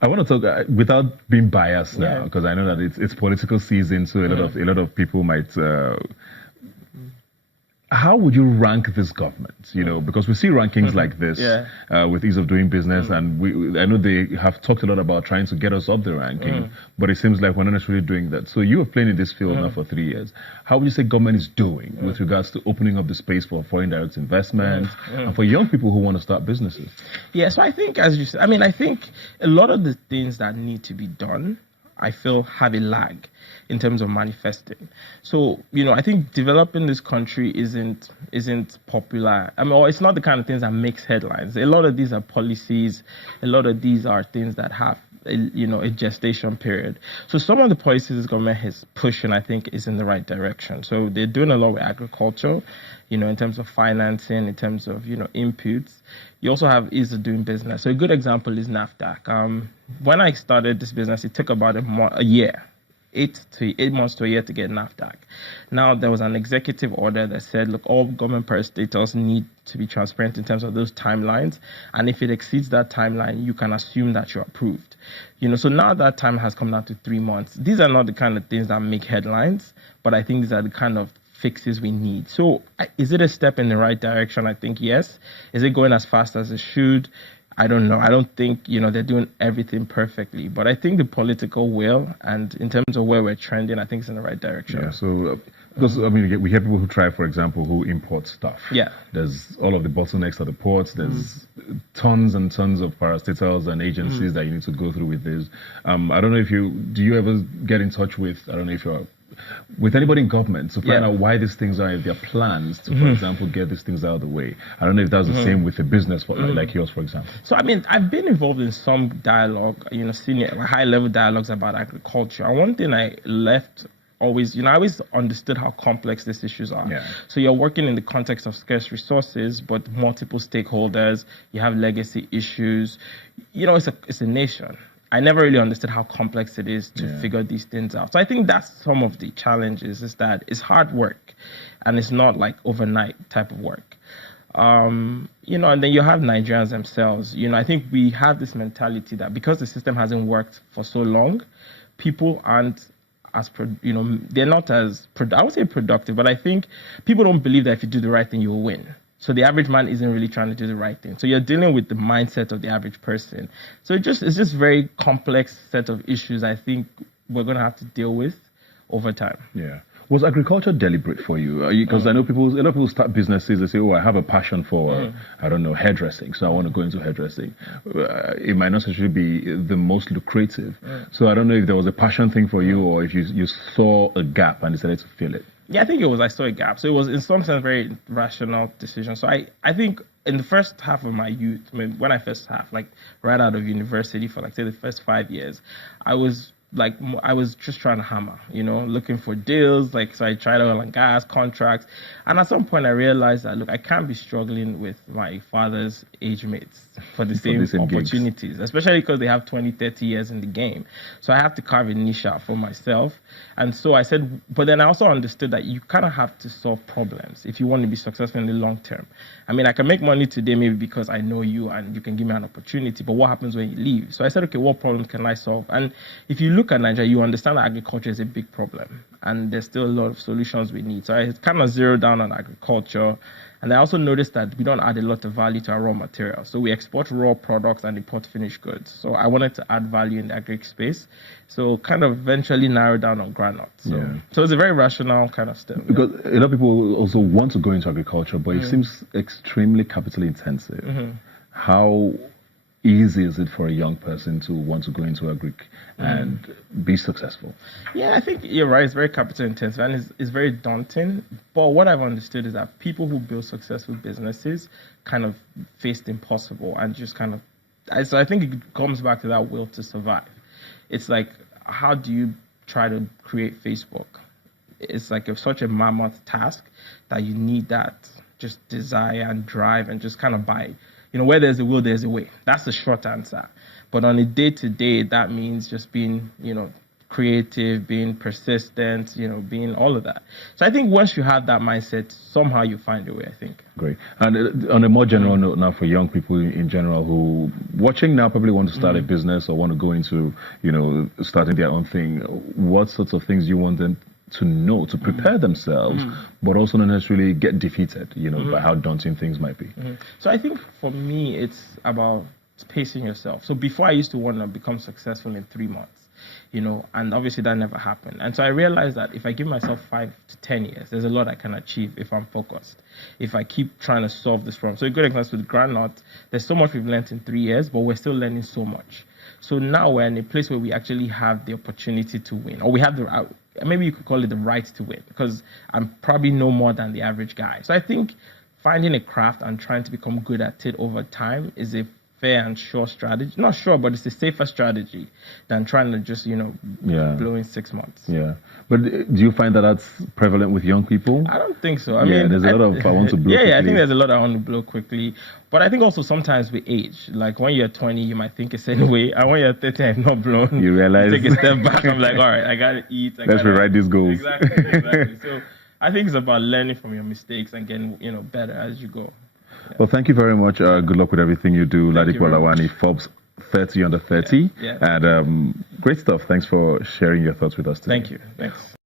I want to talk without being biased now, because I know that it's political season, so a lot of people might. How would you rank this government? You know, because we see rankings like this with ease of doing business, and I know they have talked a lot about trying to get us up the ranking, but it seems like we're not necessarily doing that. So you have played in this field now for 3 years. How would you say government is doing with regards to opening up the space for foreign direct investment and for young people who want to start businesses? Yeah, so I think, as you said, I think a lot of the things that need to be done, I feel, have a lag in terms of manifesting. So, I think developing this country isn't popular. Or it's not the kind of things that makes headlines. A lot of these are policies. A lot of these are things that have a gestation period. So some of the policies this government is pushing, I think, is in the right direction. So they're doing a lot with agriculture, in terms of financing, in terms of, inputs. You also have ease of doing business. So a good example is NAFDAC. When I started this business, it took about a year. 8 months to a year to get NAFDAC. Now, there was an executive order that said, look, all government parastatals need to be transparent in terms of those timelines. And if it exceeds that timeline, you can assume that you're approved. So now that time has come down to 3 months. These are not the kind of things that make headlines, but I think these are the kind of fixes we need. So is it a step in the right direction? I think yes. Is it going as fast as it should? I don't know. I don't think, they're doing everything perfectly. But I think the political will, and in terms of where we're trending, I think it's in the right direction. Yeah, so, because, we have people who try, for example, who import stuff. Yeah. There's all of the bottlenecks at the ports. There's tons and tons of parastatals and agencies that you need to go through with this. I don't know if do you ever get in touch with, I don't know if you're with anybody in government to find out why these things are, if there are plans to, for example, get these things out of the way. I don't know if that's the same with a business like yours, for example. So, I've been involved in some dialogue, senior, high-level dialogues about agriculture. And one thing I left always, I always understood how complex these issues are. Yeah. So you're working in the context of scarce resources, but multiple stakeholders, you have legacy issues. It's a nation. I never really understood how complex it is to figure these things out. So I think that's some of the challenges, is that it's hard work and it's not like overnight type of work. And then you have Nigerians themselves. I think we have this mentality that because the system hasn't worked for so long, people aren't they're not as, I would say productive, but I think people don't believe that if you do the right thing, you will win. So the average man isn't really trying to do the right thing. So you're dealing with the mindset of the average person. So it's just very complex set of issues I think we're going to have to deal with over time. Yeah. Was agriculture deliberate for you? Because I know a lot of people start businesses, they say, oh, I have a passion for, I don't know, hairdressing, so I want to go into hairdressing. It might not necessarily be the most lucrative. So I don't know if there was a passion thing for you or if you saw a gap and decided to fill it. Yeah, I think I saw a gap. So it was in some sense a very rational decision. So I think in the first half of my youth, when I first like right out of university for say the first 5 years, I was just trying to hammer, looking for deals. So I tried oil and gas contracts. And at some point I realized that, look, I can't be struggling with my father's age mates for the same opportunities, gigs. Especially because they have 20, 30 years in the game. So I have to carve a niche out for myself. And so I said, but then I also understood that you kind of have to solve problems if you want to be successful in the long term. I can make money today maybe because I know you and you can give me an opportunity, but what happens when you leave? So I said, okay, what problems can I solve? And if you look at Nigeria, you understand that agriculture is a big problem and there's still a lot of solutions we need. So I kind of zeroed down on agriculture. And I also noticed that we don't add a lot of value to our raw materials. So we export raw products and import finished goods. So I wanted to add value in the agri space. So kind of eventually narrowed down on groundnut. So it's a very rational kind of step. Because a lot of people also want to go into agriculture, but it seems extremely capital intensive. How easy is it for a young person to want to go into agric and be successful? Yeah, I think you're right. It's very capital intensive and it's very daunting. But what I've understood is that people who build successful businesses kind of face the impossible and just kind of... So I think it comes back to that will to survive. It's like, how do you try to create Facebook? It's like such a mammoth task that you need that just desire and drive and just kind of buy. Where there's a will, there's a way. That's the short answer. But on a day-to-day, that means just being, creative, being persistent, being all of that. So I think once you have that mindset, somehow you find a way, I think. Great. And on a more general note now, for young people in general who watching now probably want to start a business or want to go into, starting their own thing, what sorts of things you want them to know, to prepare themselves, but also not necessarily get defeated, by how daunting things might be? So I think for me, it's about pacing yourself. So before I used to want to become successful in 3 months, and obviously that never happened. And so I realized that if I give myself 5 to 10 years, there's a lot I can achieve if I'm focused, if I keep trying to solve this problem. So a good example with Granite, there's so much we've learned in 3 years, but we're still learning so much. So now we're in a place where we actually have the opportunity to win, or we have maybe you could call it the right to win, because I'm probably no more than the average guy. So I think finding a craft and trying to become good at it over time is a fair and sure strategy. Not sure, but it's a safer strategy than trying to just, blow in 6 months. Yeah. But do you find that that's prevalent with young people? I don't think so. I mean, there's a lot of I want to blow quickly. I think there's a lot I want to blow quickly. But I think also sometimes with age, like when you're 20, you might think a certain way. And when you're 30, I've not blown. You realize. You take a step back. I'm like, all right, I got to eat. Let's rewrite these goals. Exactly. So I think it's about learning from your mistakes and getting, better as you go. Yeah. Well, thank you very much. Good luck with everything you do. Ladipo Olawani, Forbes 30 under 30. Yeah. And great stuff. Thanks for sharing your thoughts with us today. Thank you. Thanks.